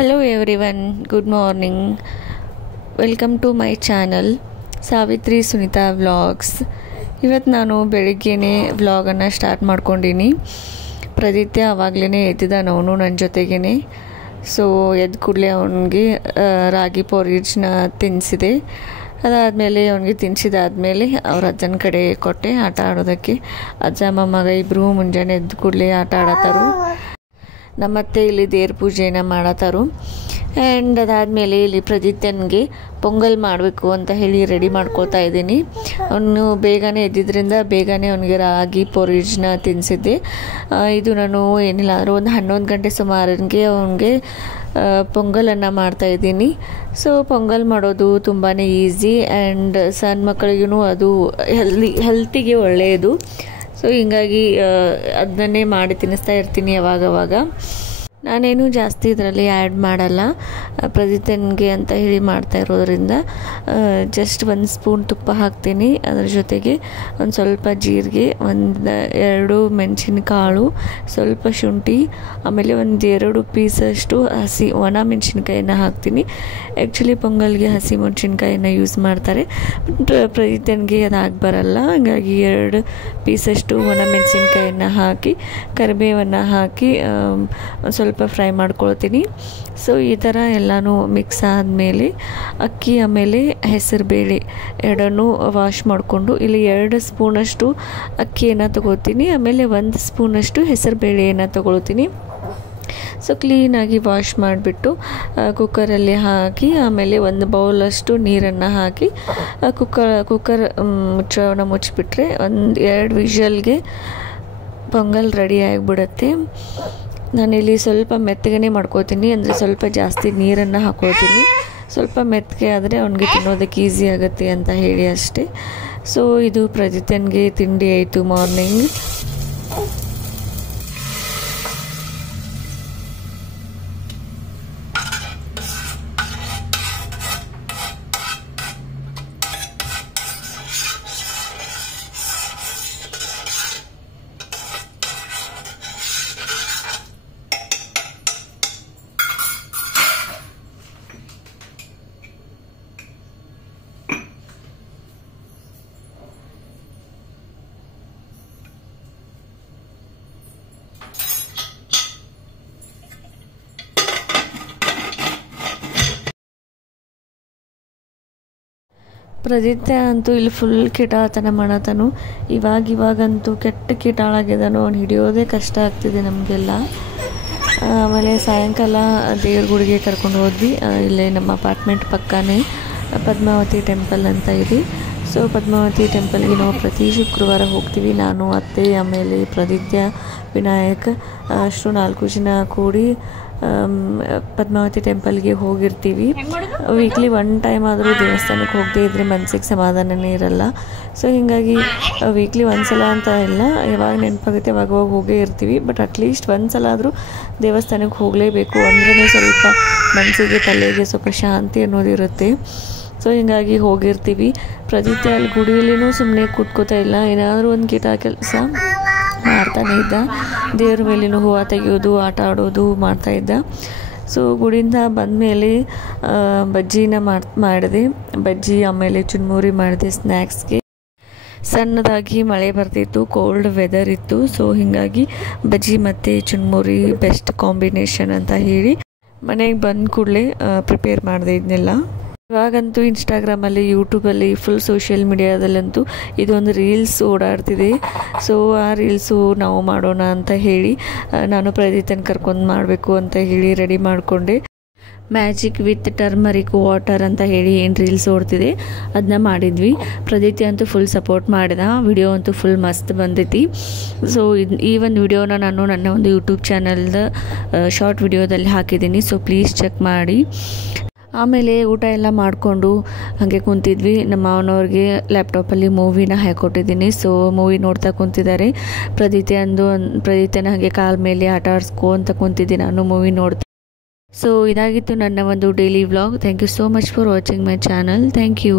Hello everyone, good morning. Welcome to my channel Savitri Sunita Vlogs. ಇವತ್ತು ನಾನು ಬೆಳಿಗ್ಗೆನೇ ವ್ಲಾಗನ್ನು start ಮಾಡ್ಕೊಂಡಿನಿ. ಪ್ರದಿತ್ಯ ಆವಾಗಲೇ ಎದ್ದಿದ್ದಾನೆ, ಅವನು ನನ್ನ ಜೊತೆಗೇ. ಸೊ ಎದ್ದ ಕೂಡಲೇ ಅವನಿಗೆ ರಾಗಿ ಪೋರಿಜ್ನ ತಿನ್ನಿಸಿದೆ. ಅದಾದಮೇಲೆ ಅವನಿಗೆ ತಿನ್ನಿಸಿದಾದ್ಮೇಲೆ ಅವ್ರ ಅಜ್ಜನ ಕಡೆ ಕೊಟ್ಟೆ ಆಟ ಆಡೋದಕ್ಕೆ. ಅಜ್ಜ ಮೊಮ್ಮಗ ಇಬ್ಬರು ಮುಂಜಾನೆ ಎದ್ದ ಕೂಡಲೇ ಆಟ ಆಡತ್ತಾರು. ನಮ್ಮತ್ತೆ ಇಲ್ಲಿ ದೇವ್ರ ಪೂಜೆನ ಮಾಡತ್ತಾರು. ಆ್ಯಂಡ್ ಅದಾದಮೇಲೆ ಇಲ್ಲಿ ಪ್ರದಿತ್ಯನಿಗೆ ಪೊಂಗಲ್ ಮಾಡಬೇಕು ಅಂತ ಹೇಳಿ ರೆಡಿ ಮಾಡ್ಕೊಳ್ತಾ ಇದ್ದೀನಿ. ಅವನು ಬೇಗನೆ ಎದ್ದಿದ್ದರಿಂದ ಬೇಗನೆ ಅವನಿಗೆ ರಾಗಿ ಪೊರಿಜ್ನ ತಿನ್ನಿಸಿದ್ದೆ. ಇದು ನಾನು ಏನಿಲ್ಲ ಅಂದರೆ ಒಂದು 11 ಗಂಟೆ ಸುಮಾರಿಗೆ ಅವನಿಗೆ ಪೊಂಗಲನ್ನು ಮಾಡ್ತಾಯಿದ್ದೀನಿ. ಸೊ ಪೊಂಗಲ್ ಮಾಡೋದು ತುಂಬಾ ಈಸಿ ಆ್ಯಂಡ್ ಸಣ್ಣ ಮಕ್ಕಳಿಗೂ ಅದು ಹೆಲ್ತಿಗೆ ಒಳ್ಳೆಯದು. ಸೊ ಹೀಗಾಗಿ ಅದನ್ನೇ ಮಾಡಿ ತಿನ್ನಿಸ್ತಾ ಇರ್ತೀನಿ ಯಾವಾಗವಾಗ. ನಾನೇನು ಜಾಸ್ತಿ ಇದರಲ್ಲಿ ಆ್ಯಡ್ ಮಾಡಲ್ಲ, ಪ್ರದಿತ್ಯನಿಗೆ ಅಂತ ಹೇಳಿ ಮಾಡ್ತಾ ಇರೋದ್ರಿಂದ ಜಸ್ಟ್ 1 ಸ್ಪೂನ್ ತುಪ್ಪ ಹಾಕ್ತೀನಿ. ಅದರ ಜೊತೆಗೆ ಒಂದು ಸ್ವಲ್ಪ ಜೀರಿಗೆ, 2 ಮೆಣಸಿನಕಾಳು, ಸ್ವಲ್ಪ ಶುಂಠಿ, ಆಮೇಲೆ 2 ಪೀಸಷ್ಟು ಹಸಿ ಒಣ ಮೆಣಸಿನ್ಕಾಯಿನ ಹಾಕ್ತೀನಿ. ಆ್ಯಕ್ಚುಲಿ ಪೊಂಗಲ್ಗೆ ಹಸಿ ಮೆಣಸಿನ್ಕಾಯಿನ ಯೂಸ್ ಮಾಡ್ತಾರೆ, ಬಟ್ ಪ್ರದಿತ್ಯನಿಗೆ ಅದು ಬರಲ್ಲ. ಹಾಗಾಗಿ 2 ಪೀಸಷ್ಟು ಒಣ ಮೆಣಸಿನ್ಕಾಯಿನ ಹಾಕಿ ಕರಿಬೇವನ್ನು ಹಾಕಿ ಸ್ವಲ್ಪ ಫ್ರೈ ಮಾಡ್ಕೊಳ್ತೀನಿ. ಸೊ ಈ ಥರ ಎಲ್ಲನೂ ಮಿಕ್ಸ್ ಆದಮೇಲೆ ಅಕ್ಕಿ ಆಮೇಲೆ ಹೆಸರು ಬೇಳೆ ಎರಡನ್ನೂ ವಾಶ್ ಮಾಡಿಕೊಂಡು ಇಲ್ಲಿ 2 ಸ್ಪೂನಷ್ಟು ಅಕ್ಕಿಯನ್ನು ತೊಗೋತೀನಿ, ಆಮೇಲೆ 1 ಸ್ಪೂನಷ್ಟು ಹೆಸರು ಬೇಳೆಯನ್ನು ತೊಗೊಳ್ತೀನಿ. ಸೊ ಕ್ಲೀನಾಗಿ ವಾಶ್ ಮಾಡಿಬಿಟ್ಟು ಕುಕ್ಕರಲ್ಲಿ ಹಾಕಿ ಆಮೇಲೆ 1 ಬೌಲಷ್ಟು ನೀರನ್ನು ಹಾಕಿ ಕುಕ್ಕರ್ ಮುಚ್ಚಳವನ್ನು ಮುಚ್ಚಿಬಿಟ್ರೆ 2 ವಿಷಲ್ಗೆ ಪೊಂಗಲ್ ರೆಡಿ ಆಗಿಬಿಡುತ್ತೆ. ನಾನಿಲ್ಲಿ ಸ್ವಲ್ಪ ಮೆತ್ತಗೆ ಮಾಡ್ಕೋತೀನಿ, ಅಂದರೆ ಸ್ವಲ್ಪ ಜಾಸ್ತಿ ನೀರನ್ನು ಹಾಕ್ಕೊಳ್ತೀನಿ. ಸ್ವಲ್ಪ ಮೆತ್ತಗೆ ಆದರೆ ಅವನಿಗೆ ತಿನ್ನೋದಕ್ಕೆ ಈಸಿ ಆಗುತ್ತೆ ಅಂತ ಹೇಳಿ ಅಷ್ಟೇ. ಸೊ ಇದು ಪ್ರದಿತ್ಯನಿಗೆ ತಿಂಡಿ ಆಯಿತು ಮಾರ್ನಿಂಗ್. ಪ್ರದಿತ್ಯ ಅಂತೂ ಇಲ್ಲಿ ಫುಲ್ ಕಿಟಾತನ ಮಾಡತಾನು. ಇವಾಗಂತೂ ಕೆಟ್ಟ ಕಿಟಾಳಾಗಿದ್ದಾನು, ಅವ್ನು ಹಿಡಿಯೋದೇ ಕಷ್ಟ ಆಗ್ತಿದೆ ನಮಗೆಲ್ಲ. ಆಮೇಲೆ ಸಾಯಂಕಾಲ ದೇವ್ರ ಗುಡಿಗೆ ಕರ್ಕೊಂಡು ಹೋದ್ವಿ. ಇಲ್ಲೇ ನಮ್ಮ ಅಪಾರ್ಟ್ಮೆಂಟ್ ಪಕ್ಕನೇ ಪದ್ಮಾವತಿ ಟೆಂಪಲ್ ಅಂತ ಇದೆ. ಸೊ ಪದ್ಮಾವತಿ ಟೆಂಪಲ್ಗೆ ನಾವು ಪ್ರತಿ ಶುಕ್ರವಾರ ಹೋಗ್ತೀವಿ. ನಾನು, ಅತ್ತೆ, ಆಮೇಲೆ ಪ್ರದಿತ್ಯ, ವಿನಾಯಕ್ ಅಷ್ಟು 4 ಜನ ಕೂಡಿ ಪದ್ಮಾವತಿ ಟೆಂಪಲ್ಗೆ ಹೋಗಿರ್ತೀವಿ. ವೀಕ್ಲಿ 1 ಟೈಮ್ ಆದರೂ ದೇವಸ್ಥಾನಕ್ಕೆ ಹೋಗದೇ ಇದ್ದರೆ ಮನಸ್ಸಿಗೆ ಸಮಾಧಾನನೇ ಇರಲ್ಲ. ಸೊ ಹೀಗಾಗಿ ವೀಕ್ಲಿ 1 ಸಲ ಅಂತ ಇಲ್ಲ, ಯಾವಾಗ ನೆನಪಾಗುತ್ತೆ ಅವಾಗ ಹೋಗೇ ಇರ್ತೀವಿ. ಬಟ್ ಅಟ್ಲೀಸ್ಟ್ 1 ಸಲ ಆದರೂ ದೇವಸ್ಥಾನಕ್ಕೆ ಹೋಗಲೇಬೇಕು, ಅಂದ್ರೇ ಸ್ವಲ್ಪ ಮನಸ್ಸಿಗೆ ತಲೆಗೆ ಸ್ವಲ್ಪ ಶಾಂತಿ ಅನ್ನೋದಿರುತ್ತೆ. ಸೊ ಹೀಗಾಗಿ ಹೋಗಿರ್ತೀವಿ. ಪ್ರದಿತ್ಯ ಅಲ್ಲಿ ಗುಡಿಯಲ್ಲಿನೂ ಸುಮ್ಮನೆ ಕೂತ್ಕೋತಾ ಇಲ್ಲ, ಏನಾದರೂ ಒಂದು ಕೆಲಸ ಮಾಡ್ತಾನೆ ಇದ್ದ. ದೇವ್ರ ಮೇಲಿನೂ ಹೂವು ತೆಗೆಯೋದು, ಆಟ ಆಡೋದು ಮಾಡ್ತಾಯಿದ್ದ. ಸೊ ಗುಡಿಯಿಂದ ಬಂದಮೇಲೆ ಬಜ್ಜಿನ ಮಾಡಿದೆ. ಬಜ್ಜಿ ಆಮೇಲೆ ಚುನ್ಮುರಿ ಮಾಡಿದೆ ಸ್ನ್ಯಾಕ್ಸ್ಗೆ. ಸಣ್ಣದಾಗಿ ಮಳೆ ಬರ್ತಿತ್ತು, ಕೋಲ್ಡ್ ವೆದರ್ ಇತ್ತು. ಸೊ ಹೀಗಾಗಿ ಬಜ್ಜಿ ಮತ್ತು ಚುನ್ಮುರಿ ಬೆಸ್ಟ್ ಕಾಂಬಿನೇಷನ್ ಅಂತ ಹೇಳಿ ಮನೆಗೆ ಬಂದ ಕೂಡಲೇ ಪ್ರಿಪೇರ್ ಮಾಡಿದೆ ಇದನ್ನೆಲ್ಲ. ಇವಾಗಂತೂ ಇನ್ಸ್ಟಾಗ್ರಾಮಲ್ಲಿ, ಯೂಟ್ಯೂಬಲ್ಲಿ, ಫುಲ್ ಸೋಷಿಯಲ್ ಮೀಡಿಯಾದಲ್ಲಂತೂ ಇದೊಂದು ರೀಲ್ಸ್ ಓಡಾಡ್ತಿದೆ. ಸೊ ಆ ರೀಲ್ಸು ನಾವು ಮಾಡೋಣ ಅಂತ ಹೇಳಿ ನಾನು ಪ್ರದಿತ್ಯನ ಕರ್ಕೊಂಡು ಮಾಡಬೇಕು ಅಂತ ಹೇಳಿ ರೆಡಿ ಮಾಡಿಕೊಂಡೆ. ಮ್ಯಾಜಿಕ್ ವಿತ್ ಟರ್ಮರಿಕ್ ವಾಟರ್ ಅಂತ ಹೇಳಿ ಏನು ರೀಲ್ಸ್ ಓಡ್ತಿದೆ ಅದನ್ನ ಮಾಡಿದ್ವಿ. ಪ್ರದಿತ್ಯ ಅಂತೂ ಫುಲ್ ಸಪೋರ್ಟ್ ಮಾಡಿದ. ವಿಡಿಯೋ ಅಂತೂ ಫುಲ್ ಮಸ್ತ್ ಬಂದೈತಿ. ಸೊ ಈ ಒಂದು ವಿಡಿಯೋನ ನಾನು ನನ್ನ ಒಂದು ಯೂಟ್ಯೂಬ್ ಚಾನಲ್ದ ಶಾರ್ಟ್ ವಿಡಿಯೋದಲ್ಲಿ ಹಾಕಿದ್ದೀನಿ. ಸೊ ಪ್ಲೀಸ್ ಚೆಕ್ ಮಾಡಿ. ಆಮೇಲೆ ಊಟ ಎಲ್ಲ ಮಾಡಿಕೊಂಡು ಹಾಗೆ ಕುಂತಿದ್ವಿ. ನಮ್ಮ ಮಾವನವ್ರಿಗೆ ಲ್ಯಾಪ್ಟಾಪಲ್ಲಿ ಮೂವಿನ ಹಾಕೊಟ್ಟಿದ್ದೀನಿ. ಸೊ ಮೂವಿ ನೋಡ್ತಾ ಕುಂತಿದ್ದಾರೆ. ಪ್ರದಿತ್ಯನ ಹಾಗೆ ಕಾಲ ಮೇಲೆ ಆಟ ಆಡಿಸ್ಕೊ ಅಂತ ಕುಂತಿದ್ದೆ ನಾನು ಮೂವಿ ನೋಡ್ತಾ. ಸೊ ಇದಾಗಿತ್ತು ನನ್ನ ಒಂದು daily vlog. Thank you so much for watching my channel. Thank you.